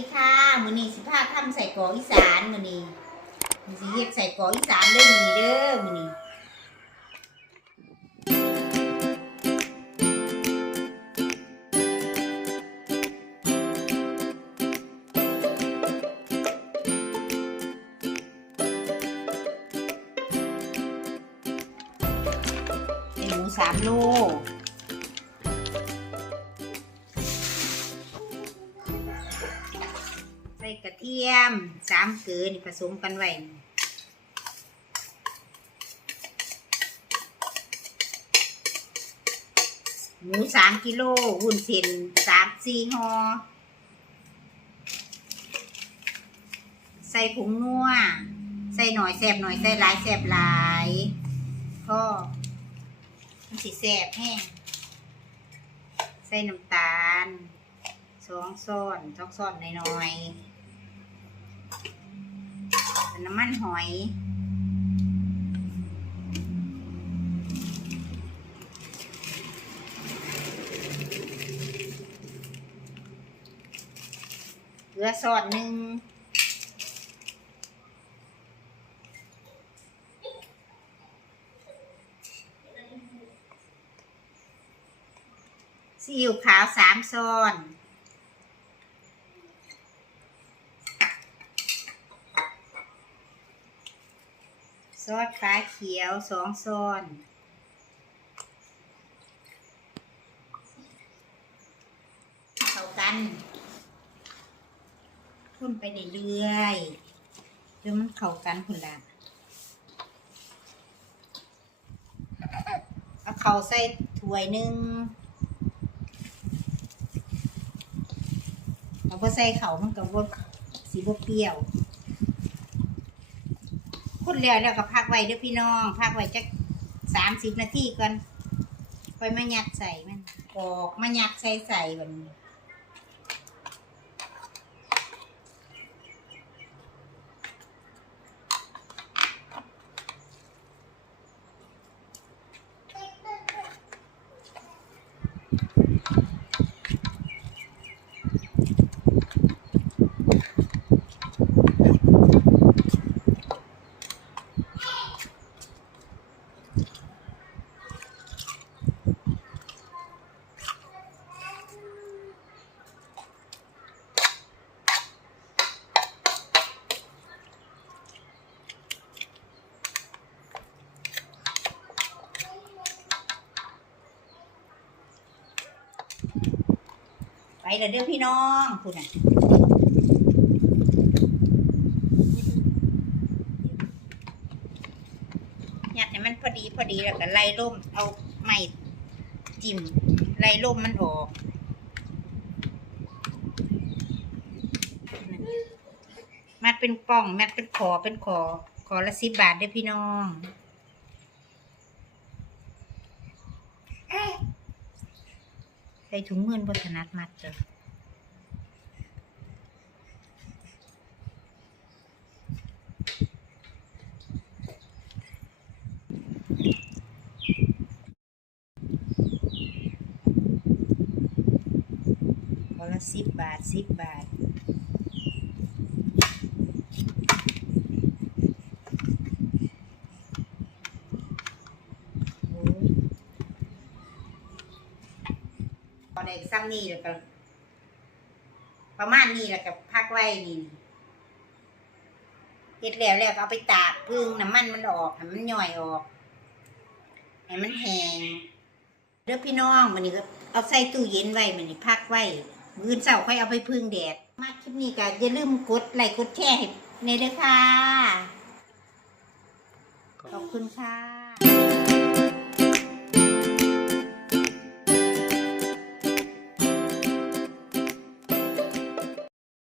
ดีค่ะมื้อนี้สิพาทำใส่กรอกอีสานมื้อนี้มื้อสิเฮ็ดใส่กรอกอีสานเด้อมื้อนี้เด้อมื้อนี้หมูสามลใส่ก เทียมสามเกลือนี่ผสมกันไว้หมูสามกิโลหุ่นเส้นสามสี่หอใส่ผงนัว ใส่หน่อยแสบหน่อยใส่หลายแสบหลายก็มันสิแสบแห้งใส่น้ำตาลสองซ้อนสองซ้อนน้อยๆ น้ำมันหอยเกลือซอสหนึ่งซีอิ๊วขาวสามซอน อสฟ้าเขียวสองซ้อนเข้ากันพุ่นไปเรื่อยๆจนมันเข้ากันพุ่นละเอาเข่าใส่ถ้วยหนึ่งเอาพอใส่เข่ามันก็บวดสีบเปรี้ยว พูดแล้วแล้วก็พักไว้เด้อพี่น้อง พักไว้จักสามสิบนาทีก่อนค่อยมายัดใส่มันกอกมายัดใส่ใส่แบบนี้ แล้วเด้อพี่น้องคุณน่ะยัดให้มันพอดีพอดีแล้วก็ไล่ล่มเอาไม้จิ้มไล่ล่มมันออกมัดเป็นกล่องมัดเป็นขอเป็นขอขอละสิบบาทเด้อพี่น้อง ใส่ถุงมือบนถนัดมัดจ้ะคนละสิบบาทสิบบาท โอ้ย พอได้ซ้ำนี่แล้วก็ ประมาณนี้แล้วก็พักไว้นี่เฮ็ดแล้วแล้วก็เอาไปตากพึ่งน้ำมันมันออกให้มันย่อยออกให้มันแห้งเด้อพี่น้องมันนี้ก็เอาใส่ตู้เย็นไว้มันนี้พักไว้มื้อเช้าค่อยเอาไปพึ่งแดด มาคลิปนี้ก็อย่าลืมกดไลค์กดแชร์ให้ในเด้อค่ะ ขอบคุณค่ะ